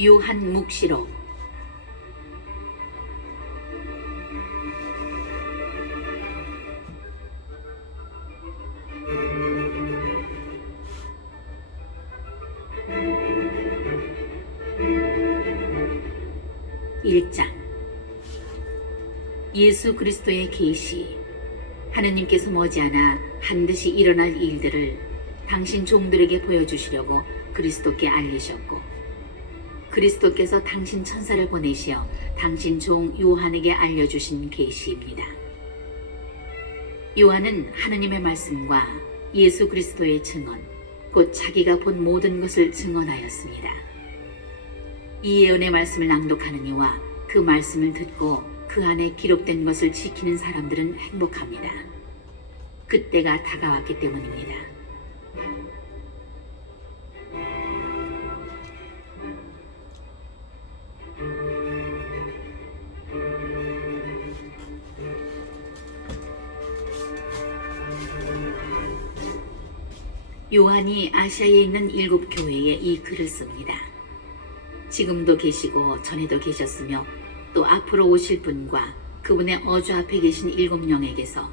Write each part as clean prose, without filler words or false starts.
요한묵시록. 일장. 예수 그리스도의 계시. 하느님께서 머지않아 반드시 일어날 일들을 당신 종들에게 보여주시려고 그리스도께 알리셨고, 그리스도께서 당신 천사를 보내시어 당신 종 요한에게 알려주신 계시입니다. 요한은 하느님의 말씀과 예수 그리스도의 증언, 곧 자기가 본 모든 것을 증언하였습니다. 이 예언의 말씀을 낭독하는 이와 그 말씀을 듣고 그 안에 기록된 것을 지키는 사람들은 행복합니다. 그때가 다가왔기 때문입니다. 요한이 아시아에 있는 7 교회에 이 글을 씁니다. 지금도 계시고 전에도 계셨으며 또 앞으로 오실 분과 그분의 어주 앞에 계신 7 영에게서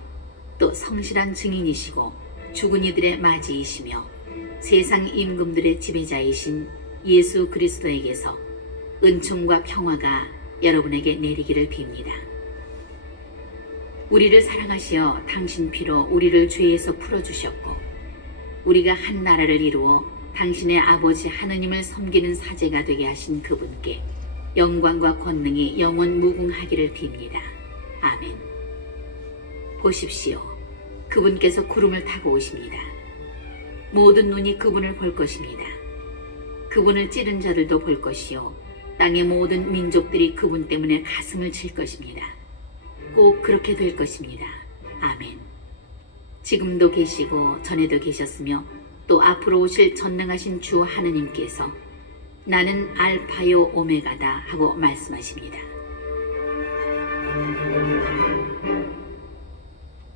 또 성실한 증인이시고 죽은 이들의 맞이이시며 세상 임금들의 지배자이신 예수 그리스도에게서 은총과 평화가 여러분에게 내리기를 빕니다. 우리를 사랑하시어 당신 피로 우리를 죄에서 풀어주셨고, 우리가 한 나라를 이루어 당신의 아버지 하느님을 섬기는 사제가 되게 하신 그분께 영광과 권능이 영원 무궁하기를 빕니다. 아멘. 보십시오. 그분께서 구름을 타고 오십니다. 모든 눈이 그분을 볼 것입니다. 그분을 찌른 자들도 볼 것이요, 땅의 모든 민족들이 그분 때문에 가슴을 칠 것입니다. 꼭 그렇게 될 것입니다. 아멘. 지금도 계시고 전에도 계셨으며 또 앞으로 오실 전능하신 주 하느님께서 나는 알파요 오메가다 하고 말씀하십니다.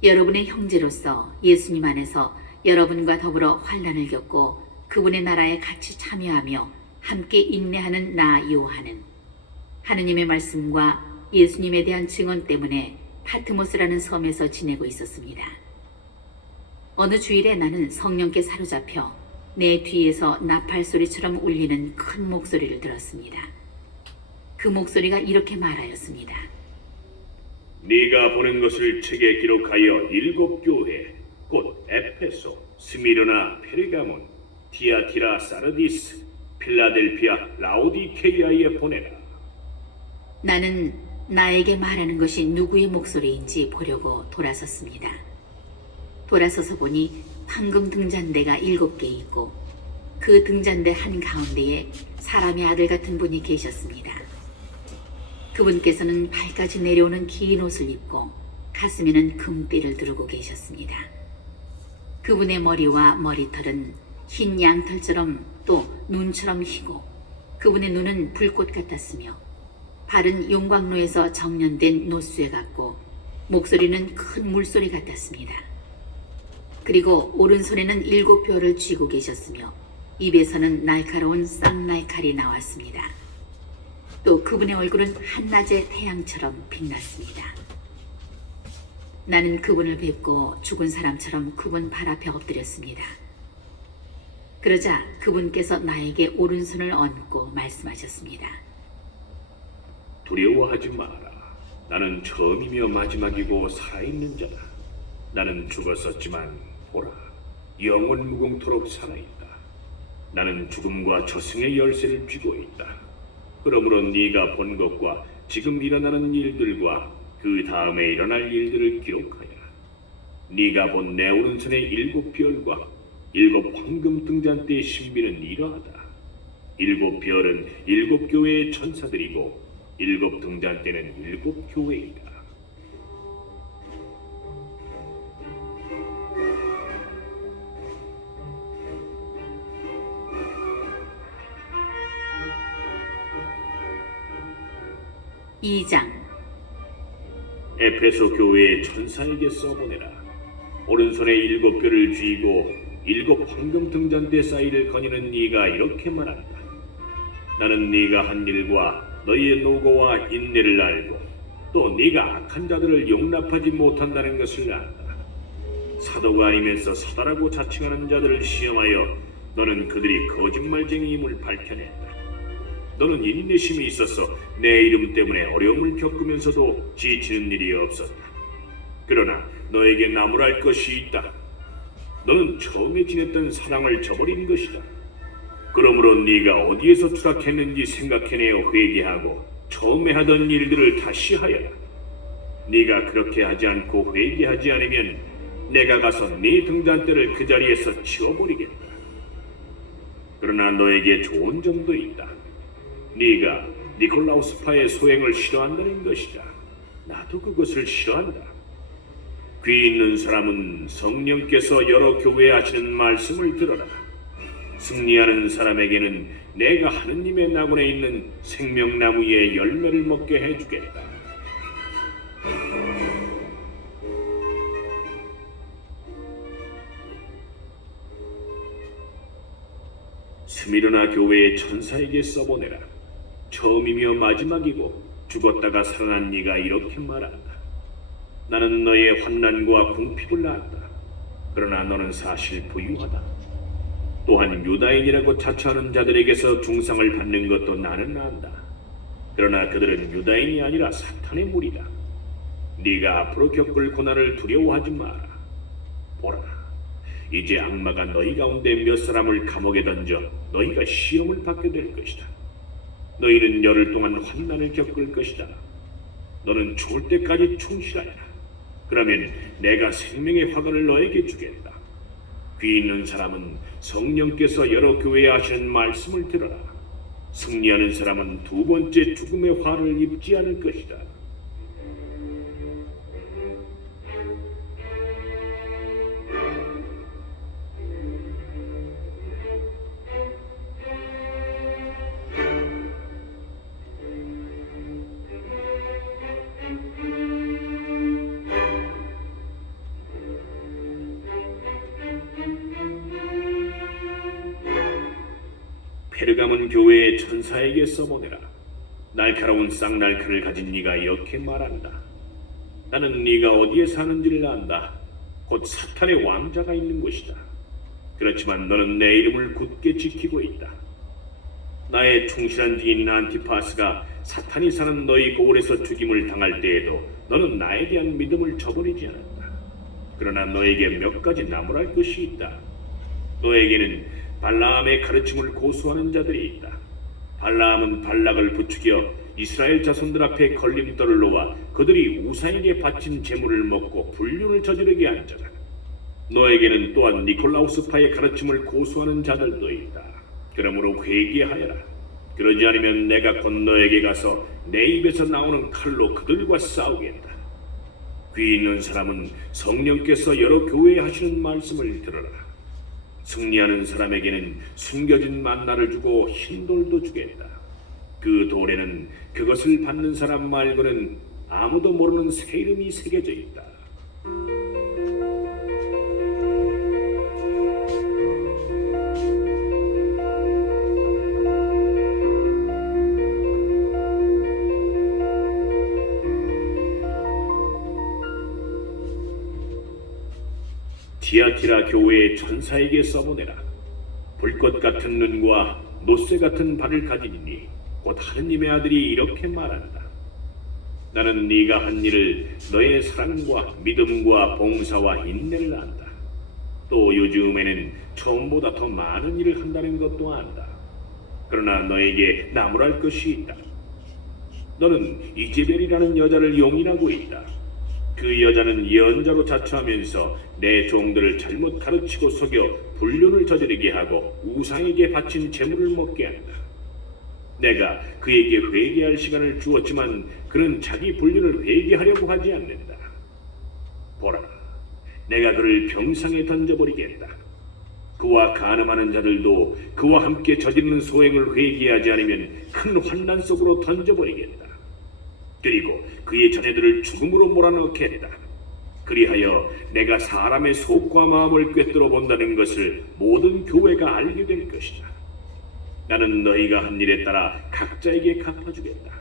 여러분의 형제로서 예수님 안에서 여러분과 더불어 환난을 겪고 그분의 나라에 같이 참여하며 함께 인내하는 나 요한은 하느님의 말씀과 예수님에 대한 증언 때문에 파트모스라는 섬에서 지내고 있었습니다. 어느 주일에 나는 성령께 사로잡혀 내 뒤에서 나팔 소리처럼 울리는 큰 목소리를 들었습니다. 그 목소리가 이렇게 말하였습니다. 네가 보는 것을 책에 기록하여 7 교회, 곧 에페소, 스미르나, 페르가몬, 디아티라, 사르디스, 필라델피아, 라오디케이아에 보내라. 나는 나에게 말하는 것이 누구의 목소리인지 보려고 돌아섰습니다. 돌아서서 보니 황금 등잔대가 7개 있고 그 등잔대 한가운데에 사람의 아들 같은 분이 계셨습니다. 그분께서는 발까지 내려오는 긴 옷을 입고 가슴에는 금띠를 두르고 계셨습니다. 그분의 머리와 머리털은 흰 양털처럼 또 눈처럼 희고 그분의 눈은 불꽃 같았으며 발은 용광로에서 정련된 노쇠 같고 목소리는 큰 물소리 같았습니다. 그리고 오른손에는 7 벼를 쥐고 계셨으며 입에서는 날카로운 쌍날칼이 나왔습니다. 또 그분의 얼굴은 한낮의 태양처럼 빛났습니다. 나는 그분을 뵙고 죽은 사람처럼 그분 발 앞에 엎드렸습니다. 그러자 그분께서 나에게 오른손을 얹고 말씀하셨습니다. 두려워하지 마라. 나는 처음이며 마지막이고 살아있는 자다. 나는 죽었었지만 보라, 영원 무궁토록 살아있다. 나는 죽음과 저승의 열쇠를 쥐고 있다. 그러므로 네가 본 것과 지금 일어나는 일들과 그 다음에 일어날 일들을 기록하여라. 네가 본 내 오른손의 7 별과 7 황금 등잔대의 신비는 이러하다. 7 별은 7 교회의 천사들이고 7 등잔대는 7 교회이다. 이 장. 에페소 교회의 천사에게 써보내라. 오른손에 7 뼈를 쥐고 7 황금 등잔대 사이를 거니는 네가 이렇게 말한다. 나는 네가 한 일과 너희의 노고와 인내를 알고 또 네가 악한 자들을 용납하지 못한다는 것을 안다. 사도가 아니면서 사도라고 자칭하는 자들을 시험하여 너는 그들이 거짓말쟁이임을 밝혀냈다. 너는 인내심이 있어서 내 이름 때문에 어려움을 겪으면서도 지치는 일이 없었다. 그러나 너에게 나무랄 것이 있다. 너는 처음에 지냈던 사랑을 저버린 것이다. 그러므로 네가 어디에서 추락했는지 생각해내어 회개하고 처음에 하던 일들을 다시 하여라. 네가 그렇게 하지 않고 회개하지 않으면 내가 가서 네 등잔대를 그 자리에서 치워버리겠다. 그러나 너에게 좋은 점도 있다. 네가 니콜라우스파의 소행을 싫어한다는 것이다. 나도 그것을 싫어한다. 귀 있는 사람은 성령께서 여러 교회에 하시는 말씀을 들어라. 승리하는 사람에게는 내가 하느님의 낙원에 있는 생명나무의 열매를 먹게 해주겠다. 스미르나 교회의 천사에게 써보내라. 처음이며 마지막이고 죽었다가 살아난 네가 이렇게 말한다. 나는 너의 환난과 궁핍을 안다. 그러나 너는 사실 부유하다. 또한 유다인이라고 자처하는 자들에게서 중상을 받는 것도 나는 안다. 그러나 그들은 유다인이 아니라 사탄의 무리다. 네가 앞으로 겪을 고난을 두려워하지 마라. 보라, 이제 악마가 너희 가운데 몇 사람을 감옥에 던져 너희가 시험을 받게 될 것이다. 너희는 열흘 동안 환난을 겪을 것이다. 너는 죽을 때까지 충실하여라. 그러면 내가 생명의 화관을 너에게 주겠다. 귀 있는 사람은 성령께서 여러 교회에 하시는 말씀을 들어라. 승리하는 사람은 두 번째 죽음의 화를 입지 않을 것이다. 페르가몬 교회의 천사에게 써보내라. 날카로운 쌍날칼을 가진 네가 이렇게 말한다. 나는 네가 어디에 사는지를 안다. 곧 사탄의 왕자가 있는 곳이다. 그렇지만 너는 내 이름을 굳게 지키고 있다. 나의 충실한 지인 안티파스가 사탄이 사는 너희 고을에서 죽임을 당할 때에도 너는 나에 대한 믿음을 저버리지 않았다. 그러나 너에게 몇 가지 나무랄 것이 있다. 너에게는 발라암의 가르침을 고수하는 자들이 있다. 발라암은 발락을 부추겨 이스라엘 자손들 앞에 걸림돌을 놓아 그들이 우상에게 바친 제물을 먹고 불륜을 저지르게 한 자다. 너에게는 또한 니콜라우스파의 가르침을 고수하는 자들도 있다. 그러므로 회개하여라. 그러지 않으면 내가 곧 너에게 가서 내 입에서 나오는 칼로 그들과 싸우겠다. 귀 있는 사람은 성령께서 여러 교회에 하시는 말씀을 들어라. 승리하는 사람에게는 숨겨진 만나를 주고 흰 돌도 주겠다. 그 돌에는 그것을 받는 사람 말고는 아무도 모르는 새 이름이 새겨져 있다. 디아티라 교회의 천사에게 써보내라. 불꽃 같은 눈과 노쇠 같은 발을 가진 이니 곧 하느님의 아들이 이렇게 말한다. 나는 네가 한 일을 너의 사랑과 믿음과 봉사와 인내를 안다. 또 요즘에는 처음보다 더 많은 일을 한다는 것도 안다. 그러나 너에게 나무랄 것이 있다. 너는 이제벨이라는 여자를 용인하고 있다. 그 여자는 예언자로 자처하면서 내 종들을 잘못 가르치고 속여 불륜을 저지르게 하고 우상에게 바친 재물을 먹게 한다. 내가 그에게 회개할 시간을 주었지만 그는 자기 불륜을 회개하려고 하지 않는다. 보라, 내가 그를 병상에 던져버리겠다. 그와 간음하는 자들도 그와 함께 저지르는 소행을 회개하지 않으면 큰 환난 속으로 던져버리겠다. 그리고 그의 자녀들을 죽음으로 몰아넣겠다. 그리하여 내가 사람의 속과 마음을 꿰뚫어 본다는 것을 모든 교회가 알게 될 것이다. 나는 너희가 한 일에 따라 각자에게 갚아주겠다.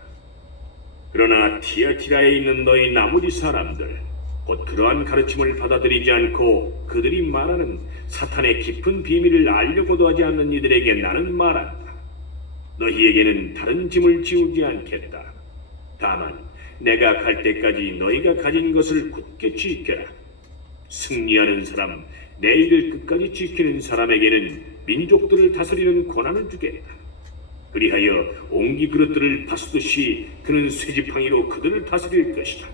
그러나 티아티라에 있는 너희 나머지 사람들, 곧 그러한 가르침을 받아들이지 않고 그들이 말하는 사탄의 깊은 비밀을 알려고도 하지 않는 이들에게 나는 말한다. 너희에게는 다른 짐을 지우지 않겠다. 다만 내가 갈 때까지 너희가 가진 것을 굳게 지켜라. 승리하는 사람, 내 일을 끝까지 지키는 사람에게는 민족들을 다스리는 권한을 주겠다. 그리하여 옹기 그릇들을 다스듯이 그는 쇠지팡이로 그들을 다스릴 것이다.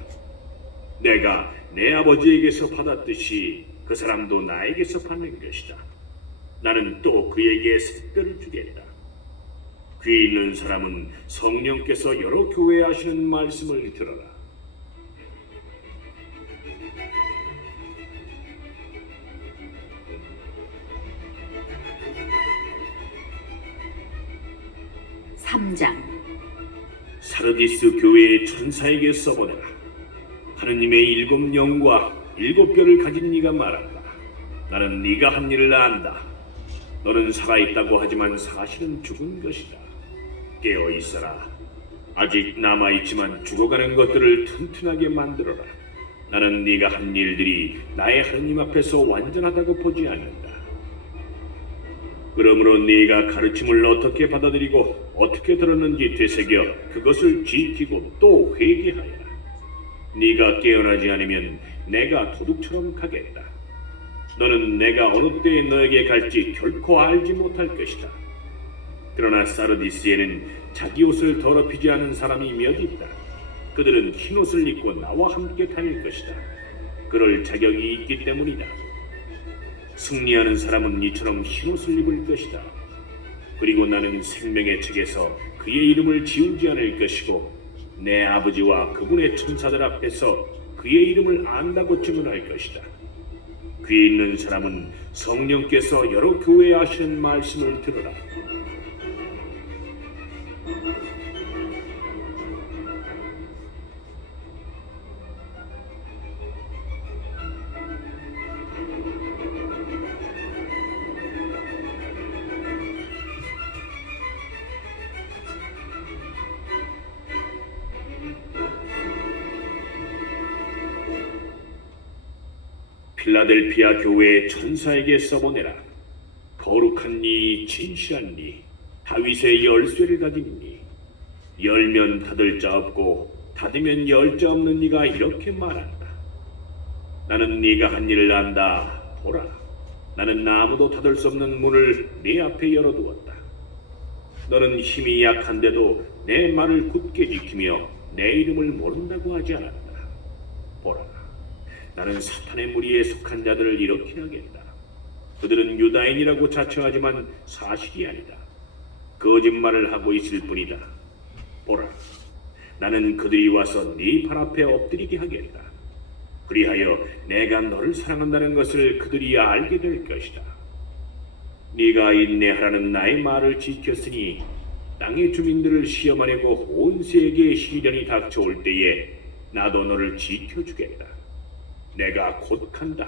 내가 내 아버지에게서 받았듯이 그 사람도 나에게서 받는 것이다. 나는 또 그에게 색별을 주겠다. 귀 있는 사람은 성령께서 여러 교회에 하시는 말씀을 들어라. 삼장 사르디스 교회의 천사에게 써보내라. 하느님의 7 영과 7 뼈를 가진 네가 말한다. 나는 네가 한 일을 안다. 너는 살아있다고 하지만 사실은 죽은 것이다. 깨어 있어라. 아직 남아있지만 죽어가는 것들을 튼튼하게 만들어라. 나는 네가 한 일들이 나의 하느님 앞에서 완전하다고 보지 않는다. 그러므로 네가 가르침을 어떻게 받아들이고 어떻게 들었는지 되새겨 그것을 지키고 또 회개하여라. 네가 깨어나지 않으면 내가 도둑처럼 가겠다. 너는 내가 어느 때에 너에게 갈지 결코 알지 못할 것이다. 그러나 사르디스에는 자기 옷을 더럽히지 않은 사람이 몇 있다. 그들은 흰 옷을 입고 나와 함께 다닐 것이다. 그럴 자격이 있기 때문이다. 승리하는 사람은 이처럼 흰 옷을 입을 것이다. 그리고 나는 생명의 책에서 그의 이름을 지우지 않을 것이고 내 아버지와 그분의 천사들 앞에서 그의 이름을 안다고 증언할 것이다. 귀 있는 사람은 성령께서 여러 교회에 하시는 말씀을 들으라. 필라델피아 교회의 천사에게 써보내라. 거룩한 니, 진실한 니, 다윗의 열쇠를 가진 니, 열면 닫을 자 없고 닫으면 열 자 없는 니가 이렇게 말한다. 나는 네가 한 일을 안다. 보라, 나는 아무도 닫을 수 없는 문을 네 앞에 열어두었다. 너는 힘이 약한데도 내 말을 굳게 지키며 내 이름을 모른다고 하지 않았다. 보라, 나는 사탄의 무리에 속한 자들을 이렇게 하겠다. 그들은 유다인이라고 자처하지만 사실이 아니다. 거짓말을 하고 있을 뿐이다. 보라, 나는 그들이 와서 네 발 앞에 엎드리게 하겠다. 그리하여 내가 너를 사랑한다는 것을 그들이 알게 될 것이다. 네가 인내하라는 나의 말을 지켰으니 땅의 주민들을 시험하려고 온 세계에 시련이 닥쳐올 때에 나도 너를 지켜주겠다. 내가 곧 간다.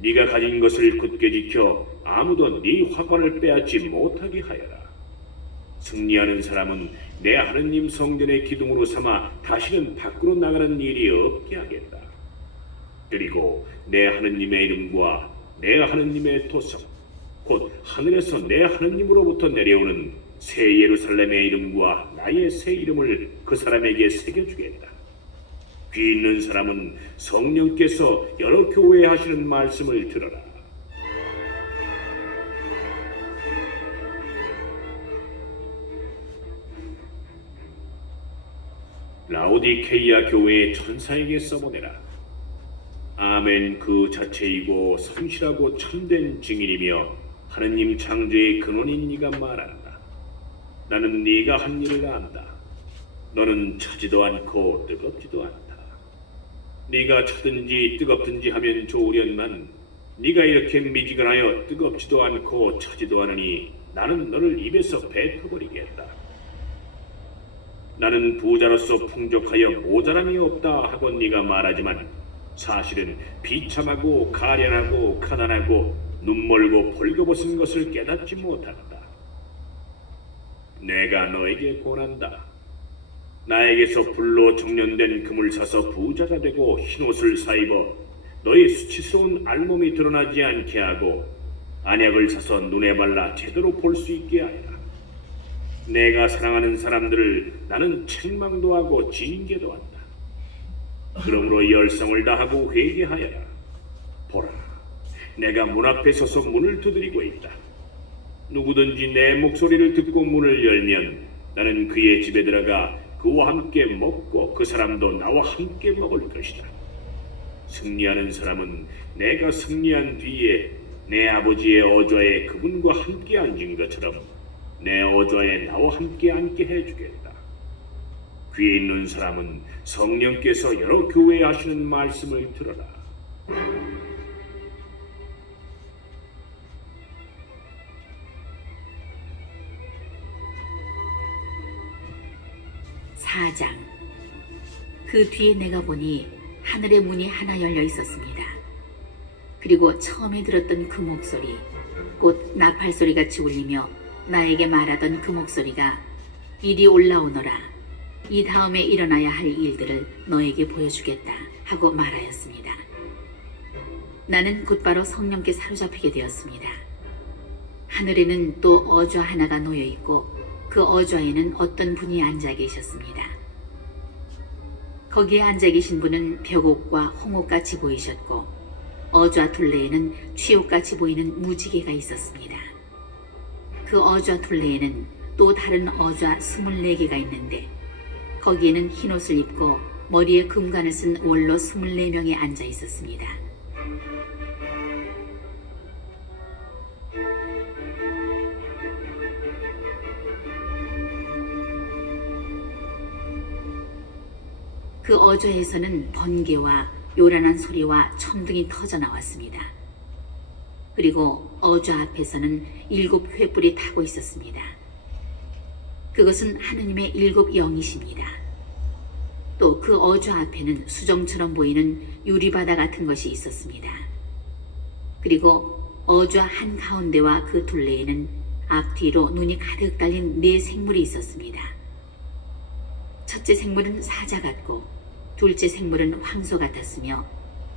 네가 가진 것을 굳게 지켜 아무도 네 화관을 빼앗지 못하게 하여라. 승리하는 사람은 내 하느님 성전의 기둥으로 삼아 다시는 밖으로 나가는 일이 없게 하겠다. 그리고 내 하느님의 이름과 내 하느님의 도성, 곧 하늘에서 내 하느님으로부터 내려오는 새 예루살렘의 이름과 나의 새 이름을 그 사람에게 새겨주겠다. 귀 있는 사람은 성령께서 여러 교회에 하시는 말씀을 들어라. 라오디케이아 교회의 천사에게 써보내라. 아멘 그 자체이고 성실하고 참된 증인이며 하느님 창조의 근원인 네가 말한다. 나는 네가 한 일을 안다. 너는 차지도 않고 뜨겁지도 않다. 네가 차든지 뜨겁든지 하면 좋으련만 네가 이렇게 미지근하여 뜨겁지도 않고 차지도 않으니 나는 너를 입에서 뱉어버리겠다. 나는 부자로서 풍족하여 모자람이 없다 하고 네가 말하지만 사실은 비참하고 가련하고 가난하고 눈멀고 벌거벗은 것을 깨닫지 못한다. 내가 너에게 권한다. 나에게서 불로 정련된 금을 사서 부자가 되고 흰옷을 사입어 너의 수치스러운 알몸이 드러나지 않게 하고 안약을 사서 눈에 발라 제대로 볼 수 있게 하여라. 내가 사랑하는 사람들을 나는 책망도 하고 징계도 한다. 그러므로 열성을 다하고 회개하여라. 보라, 내가 문 앞에 서서 문을 두드리고 있다. 누구든지 내 목소리를 듣고 문을 열면 나는 그의 집에 들어가 그와 함께 먹고 그 사람도 나와 함께 먹을 것이다. 승리하는 사람은 내가 승리한 뒤에 내 아버지의 어좌에 그분과 함께 앉은 것처럼 내 어좌에 나와 함께 앉게 해주겠다. 귀에 있는 사람은 성령께서 여러 교회에 하시는 말씀을 들어라. 4장. 그 뒤에 내가 보니 하늘의 문이 하나 열려 있었습니다. 그리고 처음에 들었던 그 목소리, 곧 나팔 소리같이 울리며 나에게 말하던 그 목소리가 이리 올라오너라. 이 다음에 일어나야 할 일들을 너에게 보여주겠다 하고 말하였습니다. 나는 곧바로 성령께 사로잡히게 되었습니다. 하늘에는 또 어좌 하나가 놓여 있고 그 어좌에는 어떤 분이 앉아 계셨습니다. 거기에 앉아 계신 분은 벽옥과 홍옥같이 보이셨고 어좌 둘레에는 취옥같이 보이는 무지개가 있었습니다. 그 어좌 둘레에는 또 다른 어좌 24개가 있는데 거기에는 흰옷을 입고 머리에 금관을 쓴 원로 24명이 앉아 있었습니다. 그 어좌에서는 번개와 요란한 소리와 천둥이 터져 나왔습니다. 그리고 어좌 앞에서는 7 횃불이 타고 있었습니다. 그것은 하느님의 7 영이십니다. 또 그 어좌 앞에는 수정처럼 보이는 유리바다 같은 것이 있었습니다. 그리고 어좌 한가운데와 그 둘레에는 앞뒤로 눈이 가득 달린 4 생물이 있었습니다. 첫째 생물은 사자 같고 둘째 생물은 황소 같았으며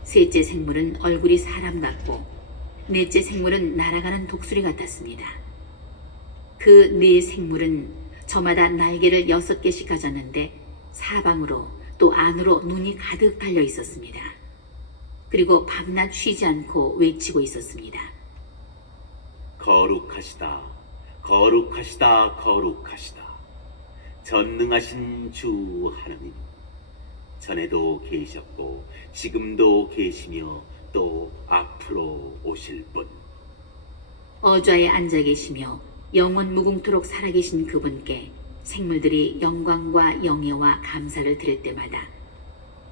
셋째 생물은 얼굴이 사람 같고 넷째 생물은 날아가는 독수리 같았습니다. 그 4 생물은 저마다 날개를 6개씩 가졌는데 사방으로 또 안으로 눈이 가득 달려 있었습니다. 그리고 밤낮 쉬지 않고 외치고 있었습니다. 거룩하시다, 거룩하시다, 거룩하시다. 전능하신 주 하나님. 전에도 계셨고 지금도 계시며 또 앞으로 오실 분. 어좌에 앉아 계시며 영원 무궁토록 살아계신 그분께 생물들이 영광과 영예와 감사를 드릴 때마다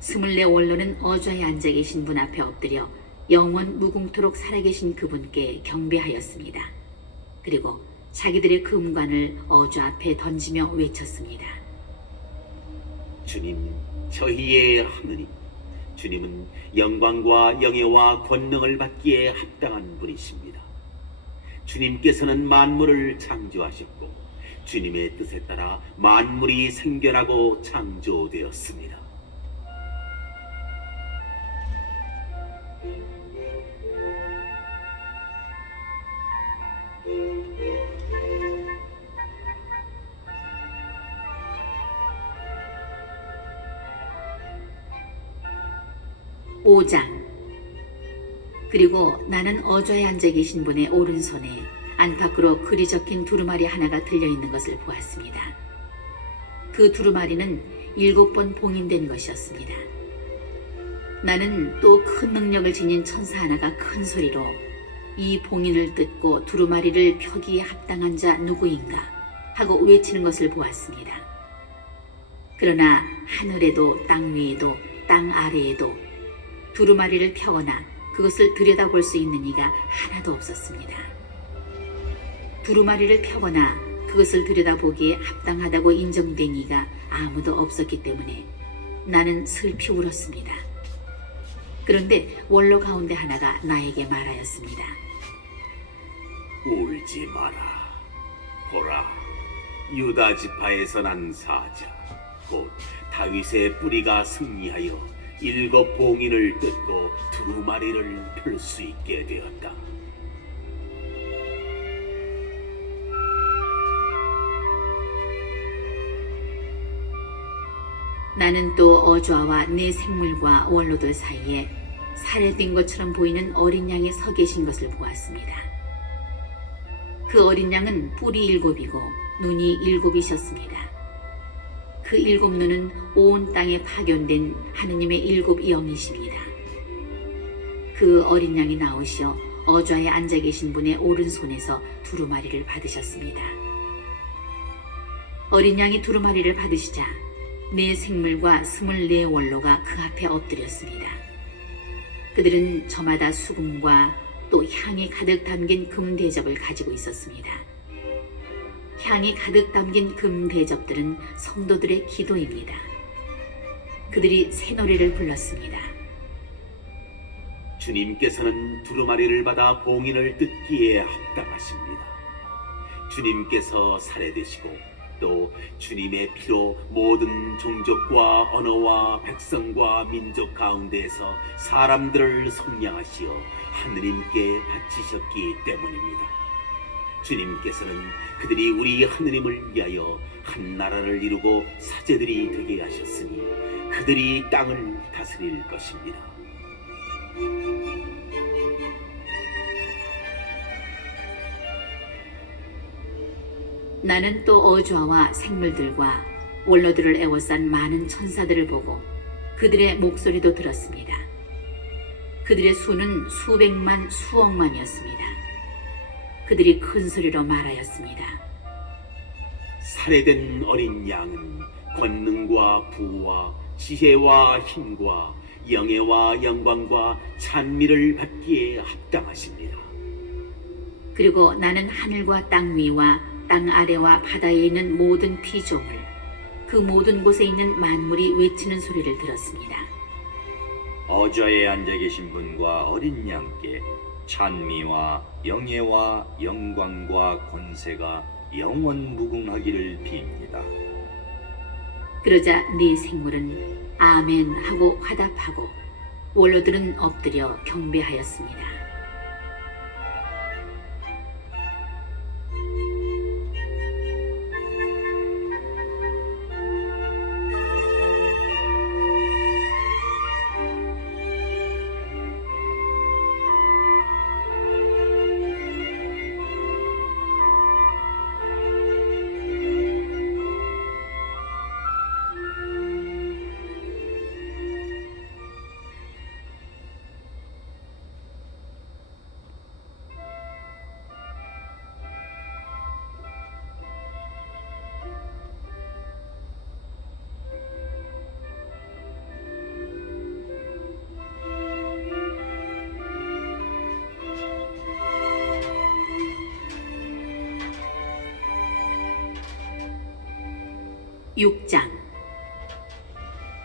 24 원로는 어좌에 앉아 계신 분 앞에 엎드려 영원 무궁토록 살아계신 그분께 경배하였습니다. 그리고 자기들의 금관을 어좌 앞에 던지며 외쳤습니다. 주님, 저희의 하느님. 주님은 영광과 영예와 권능을 받기에 합당한 분이십니다. 주님께서는 만물을 창조하셨고 주님의 뜻에 따라 만물이 생겨나고 창조되었습니다. 오장. 그리고 나는 어좌에 앉아 계신 분의 오른손에 안팎으로 글이 적힌 두루마리 하나가 들려있는 것을 보았습니다. 그 두루마리는 7번 봉인된 것이었습니다. 나는 또 큰 능력을 지닌 천사 하나가 큰 소리로 이 봉인을 뜯고 두루마리를 펴기에 합당한 자 누구인가 하고 외치는 것을 보았습니다. 그러나 하늘에도 땅 위에도 땅 아래에도 두루마리를 펴거나 그것을 들여다볼 수 있는 이가 하나도 없었습니다. 두루마리를 펴거나 그것을 들여다보기에 합당하다고 인정된 이가 아무도 없었기 때문에 나는 슬피 울었습니다. 그런데 원로 가운데 하나가 나에게 말하였습니다. 울지 마라. 보라, 유다 지파에서 난 사자 곧 다윗의 뿌리가 승리하여 7 봉인을 뜯고 2 마리를 펼 수 있게 되었다. 나는 또 어조아와 네 생물과 원로들 사이에 살해된 것처럼 보이는 어린 양이 서 계신 것을 보았습니다. 그 어린 양은 뿔이 7이고 눈이 7이셨습니다. 그 7 눈은 온 땅에 파견된 하느님의 7 영이십니다. 그 어린 양이 나오시어 어좌에 앉아 계신 분의 오른손에서 두루마리를 받으셨습니다. 어린 양이 두루마리를 받으시자 네 생물과 24 원로가 그 앞에 엎드렸습니다. 그들은 저마다 수금과 또 향이 가득 담긴 금 대접을 가지고 있었습니다. 향이 가득 담긴 금 대접들은 성도들의 기도입니다. 그들이 새 노래를 불렀습니다. 주님께서는 두루마리를 받아 봉인을 뜯기에 합당하십니다. 주님께서 살해되시고 또 주님의 피로 모든 종족과 언어와 백성과 민족 가운데에서 사람들을 속량하시어 하느님께 바치셨기 때문입니다. 주님께서는 그들이 우리 하느님을 위하여 한 나라를 이루고 사제들이 되게 하셨으니 그들이 땅을 다스릴 것입니다. 나는 또 어조아와 생물들과 원로들을 애워싼 많은 천사들을 보고 그들의 목소리도 들었습니다. 그들의 수는 수백만 수억만이었습니다. 그들이 큰 소리로 말하였습니다. 살해된 어린 양은 권능과 부와 지혜와 힘과 영예와 영광과 찬미를 받기에 합당하십니다. 그리고 나는 하늘과 땅 위와 땅 아래와 바다에 있는 모든 피조물, 그 모든 곳에 있는 만물이 외치는 소리를 들었습니다. 어좌에 앉아 계신 분과 어린 양께 찬미와 영예와 영광과 권세가 영원 무궁하기를 빕니다. 그러자 네 생물은 아멘 하고 화답하고 원로들은 엎드려 경배하였습니다. (6장)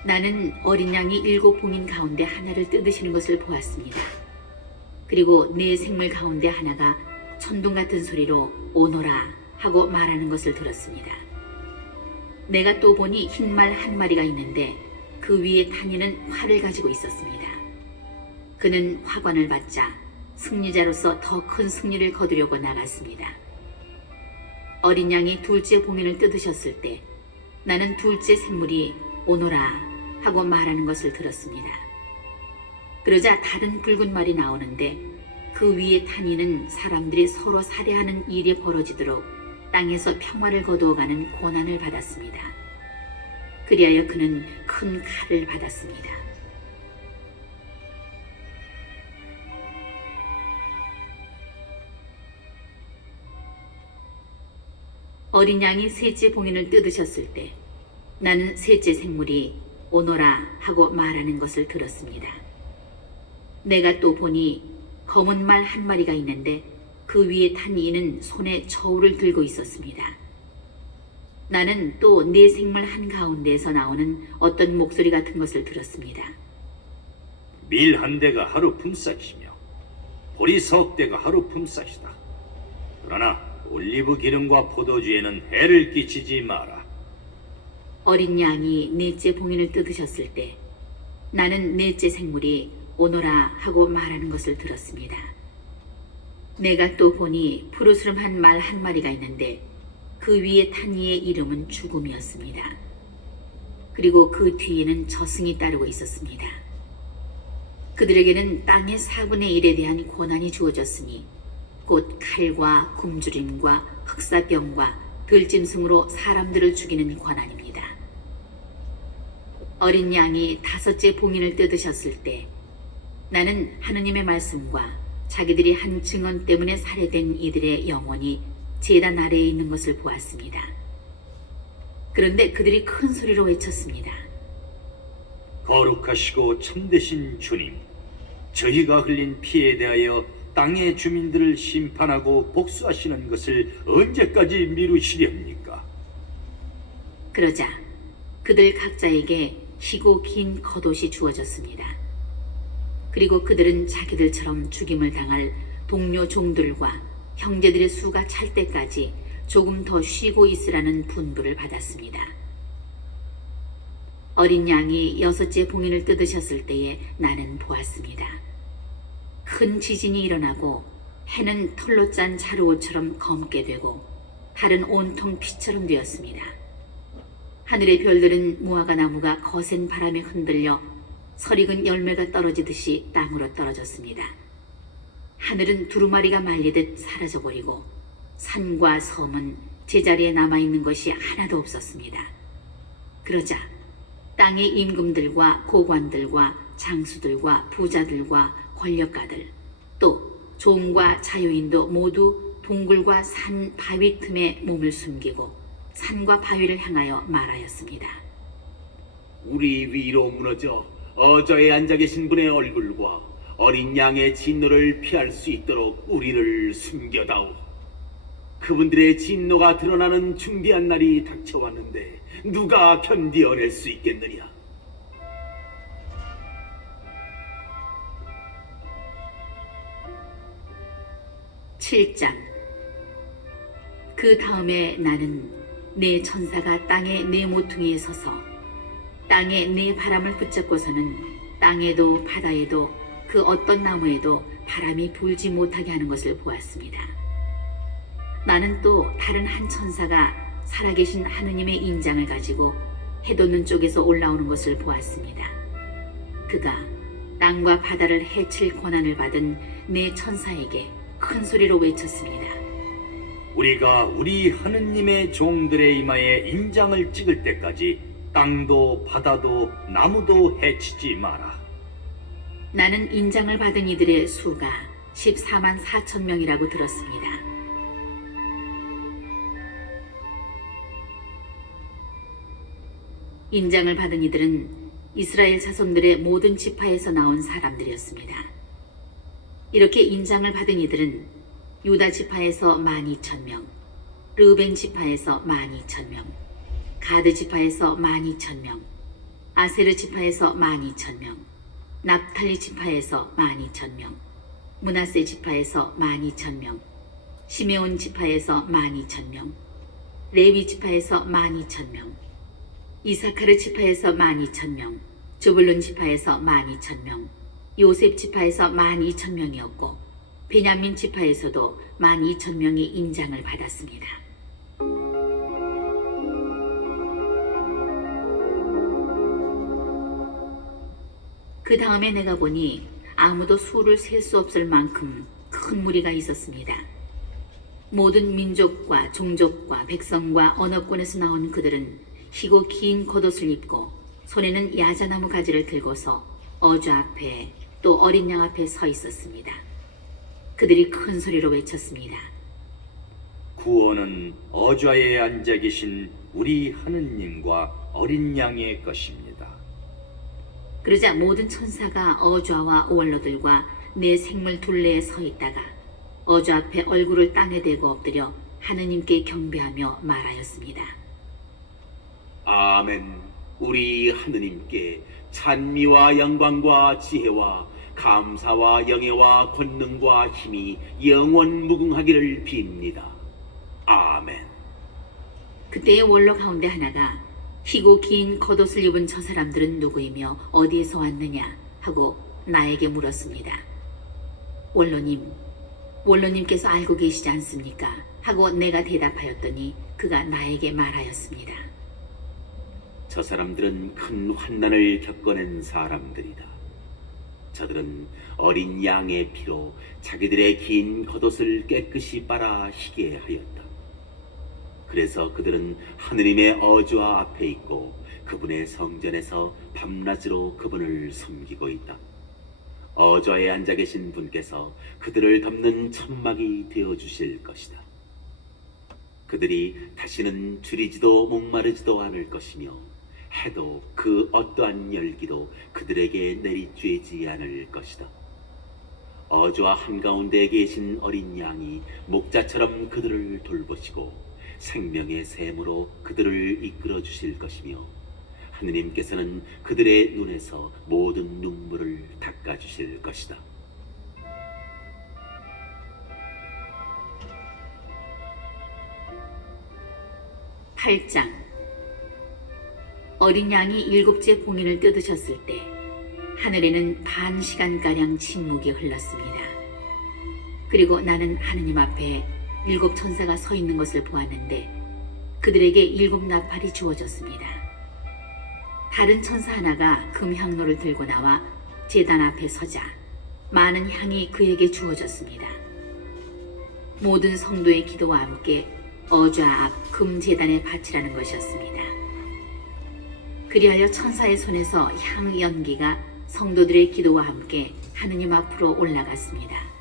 나는 어린 양이 7 봉인 가운데 하나를 뜯으시는 것을 보았습니다. 그리고 네 생물 가운데 하나가 천둥 같은 소리로 오너라 하고 말하는 것을 들었습니다. 내가 또 보니 흰 말 1마리가 있는데 그 위에 타니는 활을 가지고 있었습니다. 그는 화관을 받자 승리자로서 더 큰 승리를 거두려고 나갔습니다. 어린 양이 둘째 봉인을 뜯으셨을 때 나는 둘째 생물이 오너라 하고 말하는 것을 들었습니다. 그러자 다른 붉은 말이 나오는데 그 위에 타니는 사람들이 서로 살해하는 일이 벌어지도록 땅에서 평화를 거두어가는 고난을 받았습니다. 그리하여 그는 큰 칼을 받았습니다. 어린 양이 셋째 봉인을 뜯으셨을 때 나는 셋째 생물이 오너라 하고 말하는 것을 들었습니다. 내가 또 보니 검은 말 1마리가 있는데 그 위에 탄 이는 손에 저울을 들고 있었습니다. 나는 또 네 생물 한가운데에서 나오는 어떤 목소리 같은 것을 들었습니다. 밀 한 대가 하루 품삯이며 보리 4억 대가 하루 품삯이다. 그러나 올리브 기름과 포도주에는 해를 끼치지 마라. 어린 양이 넷째 봉인을 뜯으셨을 때 나는 넷째 생물이 오너라 하고 말하는 것을 들었습니다. 내가 또 보니 푸르스름한 말 한 마리가 있는데 그 위에 탄 이의 이름은 죽음이었습니다. 그리고 그 뒤에는 저승이 따르고 있었습니다. 그들에게는 땅의 4분의 1에 대한 권한이 주어졌으니 곧 칼과 굶주림과 흑사병과 들짐승으로 사람들을 죽이는 권한입니다. 어린 양이 5째 봉인을 뜯으셨을 때 나는 하느님의 말씀과 자기들이 한 증언 때문에 살해된 이들의 영혼이 제단 아래에 있는 것을 보았습니다. 그런데 그들이 큰 소리로 외쳤습니다. 거룩하시고 참되신 주님, 저희가 흘린 피에 대하여 땅의 주민들을 심판하고 복수하시는 것을 언제까지 미루시렵니까? 그러자 그들 각자에게 희고 긴 겉옷이 주어졌습니다. 그리고 그들은 자기들처럼 죽임을 당할 동료 종들과 형제들의 수가 찰 때까지 조금 더 쉬고 있으라는 분부를 받았습니다. 어린 양이 6째 봉인을 뜯으셨을 때에 나는 보았습니다. 큰 지진이 일어나고 해는 털로 짠 자루옷처럼 검게 되고 달은 온통 피처럼 되었습니다. 하늘의 별들은 무화과 나무가 거센 바람에 흔들려 설익은 열매가 떨어지듯이 땅으로 떨어졌습니다. 하늘은 두루마리가 말리듯 사라져버리고 산과 섬은 제자리에 남아있는 것이 하나도 없었습니다. 그러자 땅의 임금들과 고관들과 장수들과 부자들과 권력가들 또 종과 자유인도 모두 동굴과 산 바위 틈에 몸을 숨기고 산과 바위를 향하여 말하였습니다. 우리 위로 무너져 어저에 앉아 계신 분의 얼굴과 어린 양의 진노를 피할 수 있도록 우리를 숨겨다오. 그분들의 진노가 드러나는 중대한 날이 닥쳐왔는데 누가 견디어낼 수 있겠느냐? (7장) 그 다음에 나는 네 천사가 땅의 네 모퉁이에 서서 땅의 네 바람을 붙잡고서는 땅에도 바다에도 그 어떤 나무에도 바람이 불지 못하게 하는 것을 보았습니다. 나는 또 다른 한 천사가 살아계신 하느님의 인장을 가지고 해돋는 쪽에서 올라오는 것을 보았습니다. 그가 땅과 바다를 해칠 권한을 받은 네 천사에게 큰 소리로 외쳤습니다. 우리가 우리 하느님의 종들의 이마에 인장을 찍을 때까지 땅도 바다도 나무도 해치지 마라. 나는 인장을 받은 이들의 수가 14만 4천 명이라고 들었습니다. 인장을 받은 이들은 이스라엘 자손들의 모든 지파에서 나온 사람들이었습니다. 이렇게 인장을 받은 이들은 유다 지파에서 12,000명, 르벤 지파에서 12,000명, 가드 지파에서 12,000명, 아세르 지파에서 12,000명, 납탈리 지파에서 12,000명, 므낫세 지파에서 12,000명, 시메온 지파에서 12,000명, 레위 지파에서 12,000명, 이사카르 지파에서 12,000명, 조불론 지파에서 12,000명, 요셉 지파에서 12,000명이었고 베냐민 지파에서도 12,000명이 인장을 받았습니다. 그 다음에 내가 보니 아무도 수를 셀 수 없을 만큼 큰 무리가 있었습니다. 모든 민족과 종족과 백성과 언어권에서 나온 그들은 희고 긴 겉옷을 입고 손에는 야자나무 가지를 들고서 어주 앞에 또 어린 양 앞에 서 있었습니다. 그들이 큰 소리로 외쳤습니다. 구원은 어좌에 앉아 계신 우리 하느님과 어린 양의 것입니다. 그러자 모든 천사가 어좌와 오월로들과 네 생물 둘레에 서 있다가 어좌 앞에 얼굴을 땅에 대고 엎드려 하느님께 경배하며 말하였습니다. 아멘. 우리 하느님께 찬미와 영광과 지혜와 감사와 영예와 권능과 힘이 영원 무궁하기를 빕니다. 그때의 원로 가운데 하나가 희고 긴 겉옷을 입은 저 사람들은 누구이며 어디에서 왔느냐 하고 나에게 물었습니다. 원로님께서 알고 계시지 않습니까? 하고 내가 대답하였더니 그가 나에게 말하였습니다. 저 사람들은 큰 환난을 겪어낸 사람들이다. 저들은 어린 양의 피로 자기들의 긴 겉옷을 깨끗이 빨아 희게 하였다. 그래서 그들은 하느님의 어주와 앞에 있고 그분의 성전에서 밤낮으로 그분을 섬기고 있다. 어좌에 앉아 계신 분께서 그들을 덮는 천막이 되어 주실 것이다. 그들이 다시는 줄이지도 목마르지도 않을 것이며 해도 그 어떠한 열기도 그들에게 내리쬐지 않을 것이다. 어주와 한가운데에 계신 어린 양이 목자처럼 그들을 돌보시고 생명의 샘으로 그들을 이끌어 주실 것이며 하느님께서는 그들의 눈에서 모든 눈물을 닦아 주실 것이다. 팔장 어린 양이 7째 봉인을 뜯으셨을 때 하늘에는 반 시간가량 침묵이 흘렀습니다. 그리고 나는 하느님 앞에 7 천사가 서 있는 것을 보았는데 그들에게 7 나팔이 주어졌습니다. 다른 천사 하나가 금향로를 들고 나와 제단 앞에 서자 많은 향이 그에게 주어졌습니다. 모든 성도의 기도와 함께 어좌 앞 금제단에 바치라는 것이었습니다. 그리하여 천사의 손에서 향 연기가 성도들의 기도와 함께 하느님 앞으로 올라갔습니다.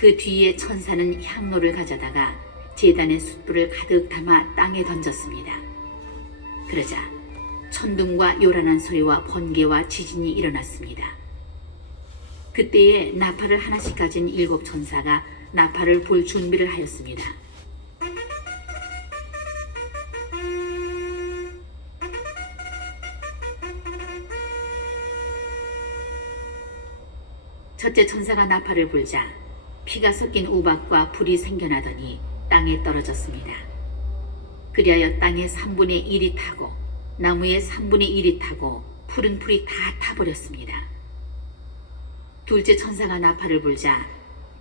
그 뒤에 천사는 향로를 가져다가 제단의 숯불을 가득 담아 땅에 던졌습니다. 그러자 천둥과 요란한 소리와 번개와 지진이 일어났습니다. 그때에 나팔을 하나씩 가진 7 천사가 나팔을 불 준비를 하였습니다. 첫째 천사가 나팔을 불자 피가 섞인 우박과 불이 생겨나더니 땅에 떨어졌습니다. 그리하여 땅의 3분의 1이 타고 나무의 3분의 1이 타고 푸른 풀이 다 타버렸습니다. 둘째 천사가 나팔을 불자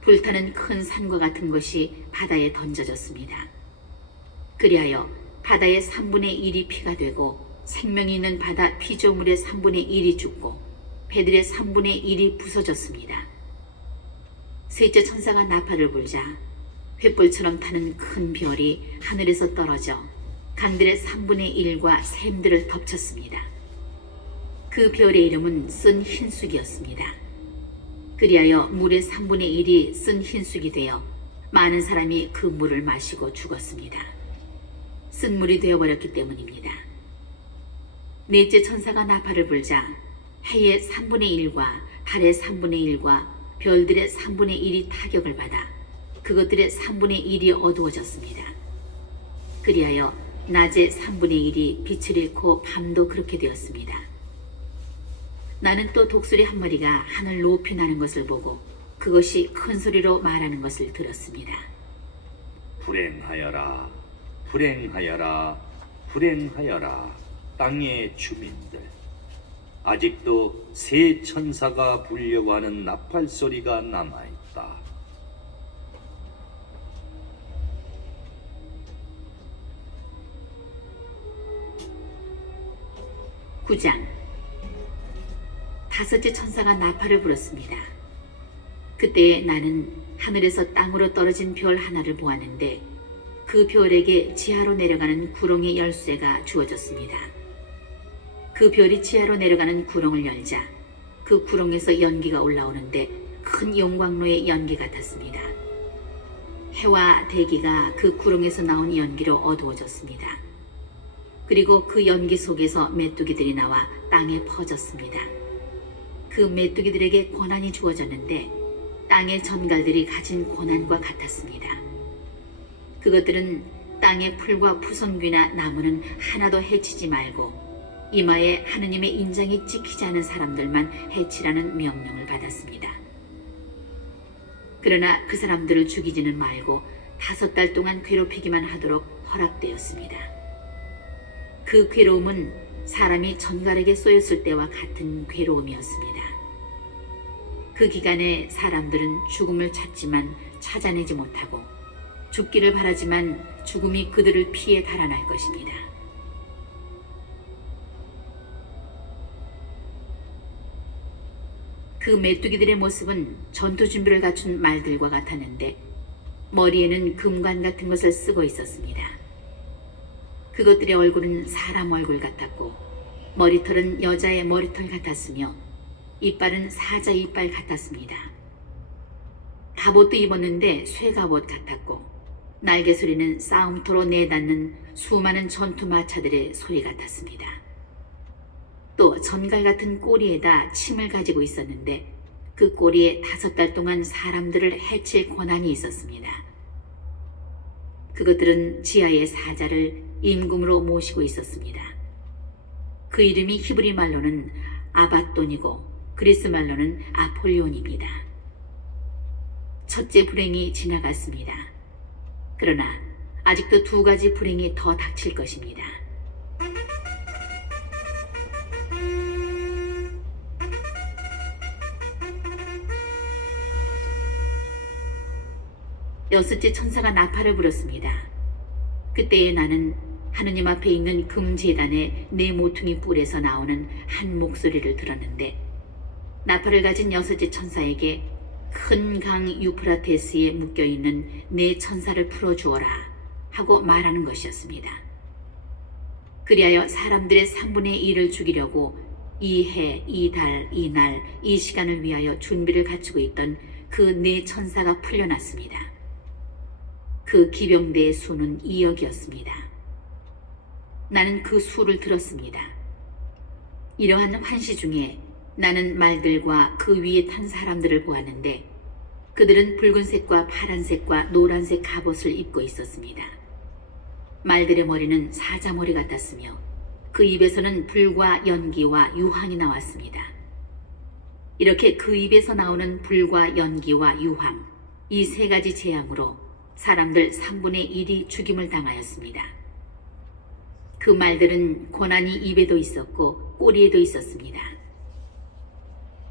불타는 큰 산과 같은 것이 바다에 던져졌습니다. 그리하여 바다의 3분의 1이 피가 되고 생명이 있는 바다 피조물의 3분의 1이 죽고 배들의 3분의 1이 부서졌습니다. 셋째 천사가 나팔을 불자 횃불처럼 타는 큰 별이 하늘에서 떨어져 강들의 3분의 1과 샘들을 덮쳤습니다. 그 별의 이름은 쓴 흰쑥이었습니다. 그리하여 물의 3분의 1이 쓴 흰쑥이 되어 많은 사람이 그 물을 마시고 죽었습니다. 쓴 물이 되어버렸기 때문입니다. 넷째 천사가 나팔을 불자 해의 3분의 1과 달의 3분의 1과 별들의 3분의 1이 타격을 받아 그것들의 3분의 1이 어두워졌습니다. 그리하여 낮의 3분의 1이 빛을 잃고 밤도 그렇게 되었습니다. 나는 또 독수리 한 마리가 하늘 높이 나는 것을 보고 그것이 큰 소리로 말하는 것을 들었습니다. 불행하여라, 불행하여라, 불행하여라, 땅의 주민들. 아직도 새 천사가 불려고 하는 나팔 소리가 남아있다. 9장 다섯째 천사가 나팔을 불었습니다. 그때 나는 하늘에서 땅으로 떨어진 별 하나를 보았는데 그 별에게 지하로 내려가는 구렁의 열쇠가 주어졌습니다. 그 별이 지하로 내려가는 구렁을 열자 그 구렁에서 연기가 올라오는데 큰 용광로의 연기 같았습니다. 해와 대기가 그 구렁에서 나온 연기로 어두워졌습니다. 그리고 그 연기 속에서 메뚜기들이 나와 땅에 퍼졌습니다. 그 메뚜기들에게 고난이 주어졌는데 땅의 전갈들이 가진 고난과 같았습니다. 그것들은 땅의 풀과 푸성귀나 나무는 하나도 해치지 말고 이마에 하느님의 인장이 찍히지 않은 사람들만 해치라는 명령을 받았습니다. 그러나 그 사람들을 죽이지는 말고 5달 동안 괴롭히기만 하도록 허락되었습니다. 그 괴로움은 사람이 전갈에게 쏘였을 때와 같은 괴로움이었습니다. 그 기간에 사람들은 죽음을 찾지만 찾아내지 못하고 죽기를 바라지만 죽음이 그들을 피해 달아날 것입니다. 그 메뚜기들의 모습은 전투 준비를 갖춘 말들과 같았는데 머리에는 금관 같은 것을 쓰고 있었습니다. 그것들의 얼굴은 사람 얼굴 같았고 머리털은 여자의 머리털 같았으며 이빨은 사자 이빨 같았습니다. 갑옷도 입었는데 쇠갑옷 같았고 날개 소리는 싸움터로 내닫는 수많은 전투 마차들의 소리 같았습니다. 또 전갈 같은 꼬리에다 침을 가지고 있었는데 그 꼬리에 5달 동안 사람들을 해칠 권한이 있었습니다. 그것들은 지하의 사자를 임금으로 모시고 있었습니다. 그 이름이 히브리 말로는 아바돈이고 그리스 말로는 아폴리온입니다. 첫째 불행이 지나갔습니다. 그러나 아직도 2가지 불행이 더 닥칠 것입니다. 여섯째 천사가 나팔을 불었습니다. 그때에 나는 하느님 앞에 있는 금제단의 네 모퉁이 뿔에서 나오는 한 목소리를 들었는데 나팔을 가진 여섯째 천사에게 큰 강 유프라테스에 묶여있는 네 천사를 풀어주어라 하고 말하는 것이었습니다. 그리하여 사람들의 3분의 1을 죽이려고 이 해, 이 달, 이 날, 이 시간을 위하여 준비를 갖추고 있던 그 네 천사가 풀려났습니다. 그 기병대의 수는 2억이었습니다. 나는 그 수를 들었습니다. 이러한 환시 중에 나는 말들과 그 위에 탄 사람들을 보았는데 그들은 붉은색과 파란색과 노란색 갑옷을 입고 있었습니다. 말들의 머리는 사자머리 같았으며 그 입에서는 불과 연기와 유황이 나왔습니다. 이렇게 그 입에서 나오는 불과 연기와 유황, 이 3가지 재앙으로 사람들 3분의 1이 죽임을 당하였습니다. 그 말들은 고난이 입에도 있었고 꼬리에도 있었습니다.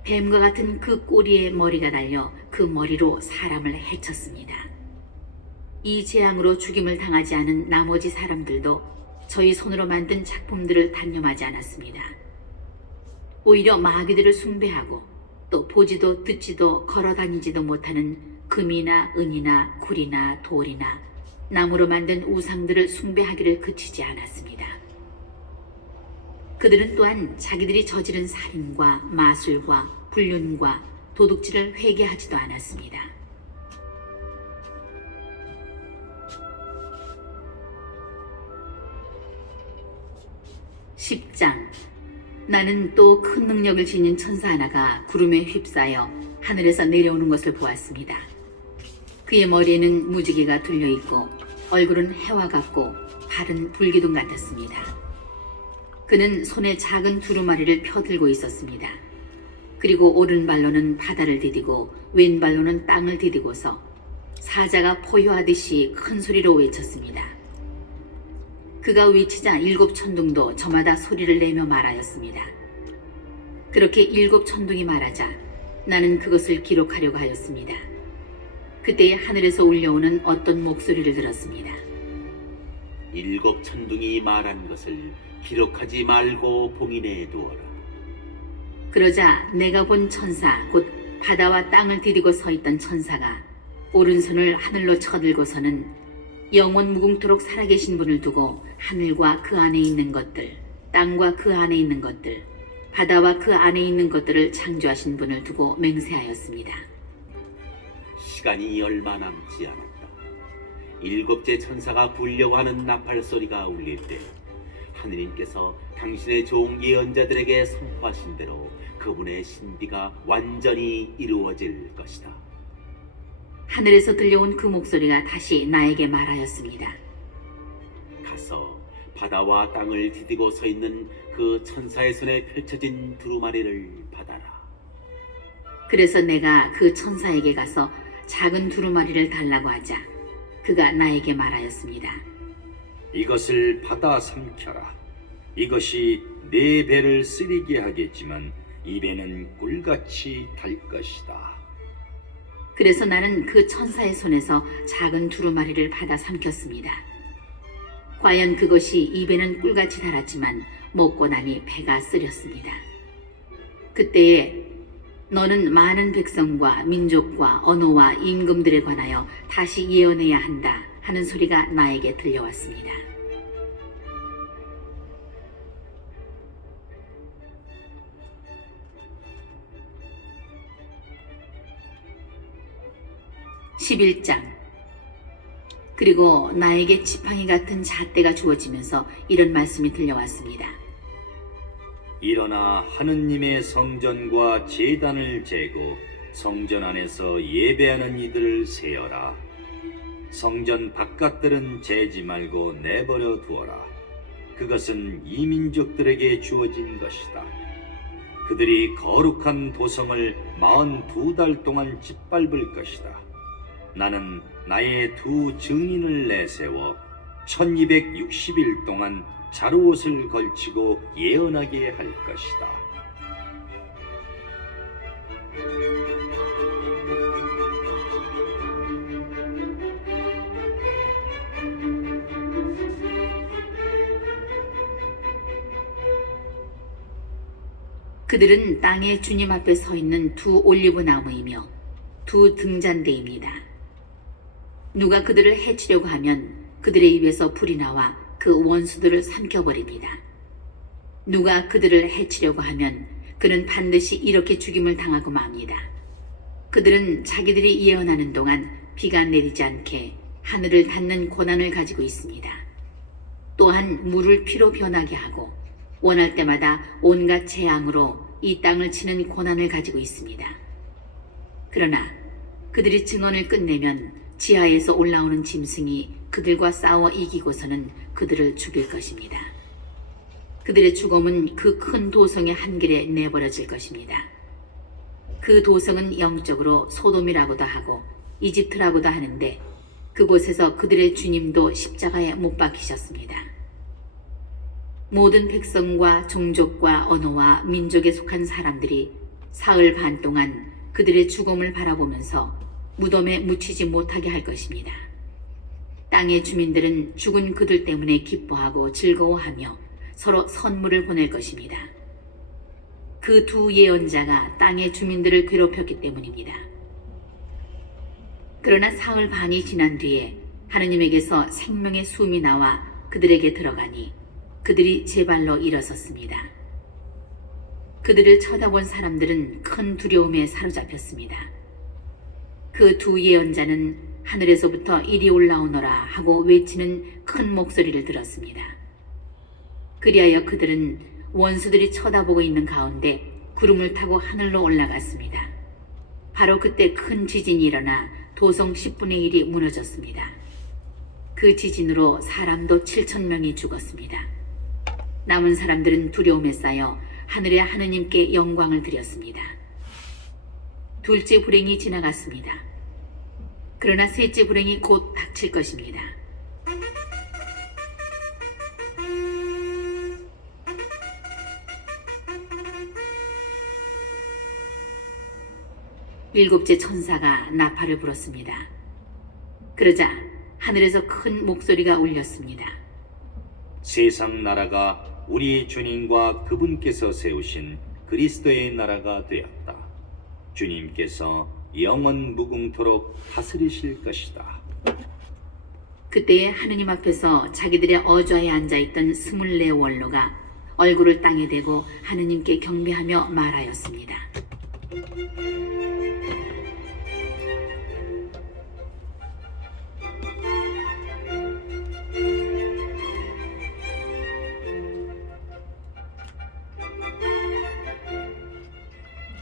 뱀과 같은 그 꼬리에 머리가 달려 그 머리로 사람을 해쳤습니다. 이 재앙으로 죽임을 당하지 않은 나머지 사람들도 저희 손으로 만든 작품들을 단념하지 않았습니다. 오히려 마귀들을 숭배하고 또 보지도 듣지도 걸어다니지도 못하는 금이나 은이나 굴이나 돌이나 나무로 만든 우상들을 숭배하기를 그치지 않았습니다. 그들은 또한 자기들이 저지른 살인과 마술과 불륜과 도둑질을 회개하지도 않았습니다. (10장) 나는 또 큰 능력을 지닌 천사 하나가 구름에 휩싸여 하늘에서 내려오는 것을 보았습니다. 그의 머리에는 무지개가 둘려있고 얼굴은 해와 같고 발은 불기둥 같았습니다. 그는 손에 작은 두루마리를 펴들고 있었습니다. 그리고 오른발로는 바다를 디디고 왼발로는 땅을 디디고서 사자가 포효하듯이 큰 소리로 외쳤습니다. 그가 외치자 7 천둥도 저마다 소리를 내며 말하였습니다. 그렇게 7 천둥이 말하자 나는 그것을 기록하려고 하였습니다. 그때에 하늘에서 울려오는 어떤 목소리를 들었습니다. 7 천둥이 말한 것을 기록하지 말고 봉인해 두어라. 그러자 내가 본 천사 곧 바다와 땅을 디디고 서 있던 천사가 오른손을 하늘로 쳐들고서는 영원 무궁토록 살아계신 분을 두고 하늘과 그 안에 있는 것들, 땅과 그 안에 있는 것들, 바다와 그 안에 있는 것들을 창조하신 분을 두고 맹세하였습니다. 시간이 얼마 남지 않았다. 7째 천사가 불려고 하는 나팔 소리가 울릴 때 하느님께서 당신의 종 예언자들에게 선포하신 대로 그분의 신비가 완전히 이루어질 것이다. 하늘에서 들려온 그 목소리가 다시 나에게 말하였습니다. 가서 바다와 땅을 디디고 서 있는 그 천사의 손에 펼쳐진 두루마리를 받아라. 그래서 내가 그 천사에게 가서 작은 두루마리를 달라고 하자 그가 나에게 말하였습니다. 이것을 받아 삼켜라. 이것이 네 배를 쓰리게 하겠지만 이 배는 꿀같이 달 것이다. 그래서 나는 그 천사의 손에서 작은 두루마리를 받아 삼켰습니다. 과연 그것이 입에는 꿀같이 달았지만 먹고 나니 배가 쓰렸습니다. 그때에 너는 많은 백성과 민족과 언어와 임금들에 관하여 다시 예언해야 한다 하는 소리가 나에게 들려왔습니다. (11장) 그리고 나에게 지팡이 같은 잣대가 주어지면서 이런 말씀이 들려왔습니다. 일어나 하느님의 성전과 제단을 재고 성전 안에서 예배하는 이들을 세어라. 성전 바깥들은 재지 말고 내버려 두어라. 그것은 이 민족들에게 주어진 것이다. 그들이 거룩한 도성을 42달 동안 짓밟을 것이다. 나는 나의 두 증인을 내세워 1260일 동안 자루옷을 걸치고 예언하게 할 것이다. 그들은 땅에 주님 앞에 서 있는 두 올리브 나무이며 두 등잔대입니다. 누가 그들을 해치려고 하면 그들의 입에서 불이 나와 그 원수들을 삼켜버립니다. 누가 그들을 해치려고 하면 그는 반드시 이렇게 죽임을 당하고 맙니다. 그들은 자기들이 예언하는 동안 비가 내리지 않게 하늘을 닫는 고난을 가지고 있습니다. 또한 물을 피로 변하게 하고 원할 때마다 온갖 재앙으로 이 땅을 치는 고난을 가지고 있습니다. 그러나 그들이 증언을 끝내면 지하에서 올라오는 짐승이 그들과 싸워 이기고서는 그들을 죽일 것입니다. 그들의 죽음은 그 큰 도성의 한길에 내버려질 것입니다. 그 도성은 영적으로 소돔이라고도 하고 이집트라고도 하는데 그곳에서 그들의 주님도 십자가에 못 박히셨습니다. 모든 백성과 종족과 언어와 민족에 속한 사람들이 사흘 반 동안 그들의 죽음을 바라보면서 무덤에 묻히지 못하게 할 것입니다. 땅의 주민들은 죽은 그들 때문에 기뻐하고 즐거워하며 서로 선물을 보낼 것입니다. 그 두 예언자가 땅의 주민들을 괴롭혔기 때문입니다. 그러나 사흘 반이 지난 뒤에 하느님에게서 생명의 숨이 나와 그들에게 들어가니 그들이 제 발로 일어섰습니다. 그들을 쳐다본 사람들은 큰 두려움에 사로잡혔습니다. 그 두 예언자는 하늘에서부터 이리 올라오너라 하고 외치는 큰 목소리를 들었습니다. 그리하여 그들은 원수들이 쳐다보고 있는 가운데 구름을 타고 하늘로 올라갔습니다. 바로 그때 큰 지진이 일어나 도성 10분의 1이 무너졌습니다. 그 지진으로 사람도 7,000명이 죽었습니다. 남은 사람들은 두려움에 쌓여 하늘의 하느님께 영광을 드렸습니다. 둘째 불행이 지나갔습니다. 그러나 셋째 불행이 곧 닥칠 것입니다. 일곱째 천사가 나팔을 불었습니다. 그러자 하늘에서 큰 목소리가 울렸습니다. 세상 나라가 우리 주님과 그분께서 세우신 그리스도의 나라가 되었다. 주님께서 영원 무궁토록 다스리실 것이다. 그때에 하느님 앞에서 자기들의 어좌에 앉아있던 24원로가 얼굴을 땅에 대고 하느님께 경배하며 말하였습니다.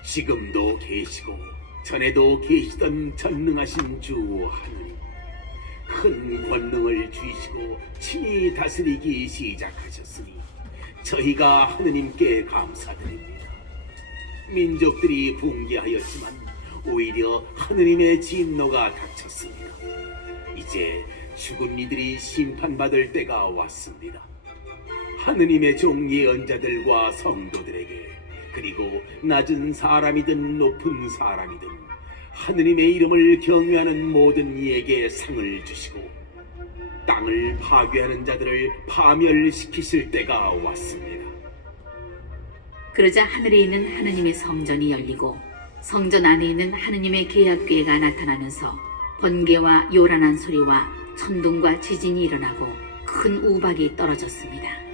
지금도 계시고 전에도 계시던 전능하신 주 하느님, 큰 권능을 주시고 친히 다스리기 시작하셨으니 저희가 하느님께 감사드립니다. 민족들이 붕괴하였지만 오히려 하느님의 진노가 닥쳤습니다. 이제 죽은 이들이 심판받을 때가 왔습니다. 하느님의 종 예언자들과 성도들에게, 그리고 낮은 사람이든 높은 사람이든 하느님의 이름을 경외하는 모든 이에게 상을 주시고 땅을 파괴하는 자들을 파멸시키실 때가 왔습니다. 그러자 하늘에 있는 하느님의 성전이 열리고 성전 안에 있는 하느님의 계약궤가 나타나면서 번개와 요란한 소리와 천둥과 지진이 일어나고 큰 우박이 떨어졌습니다.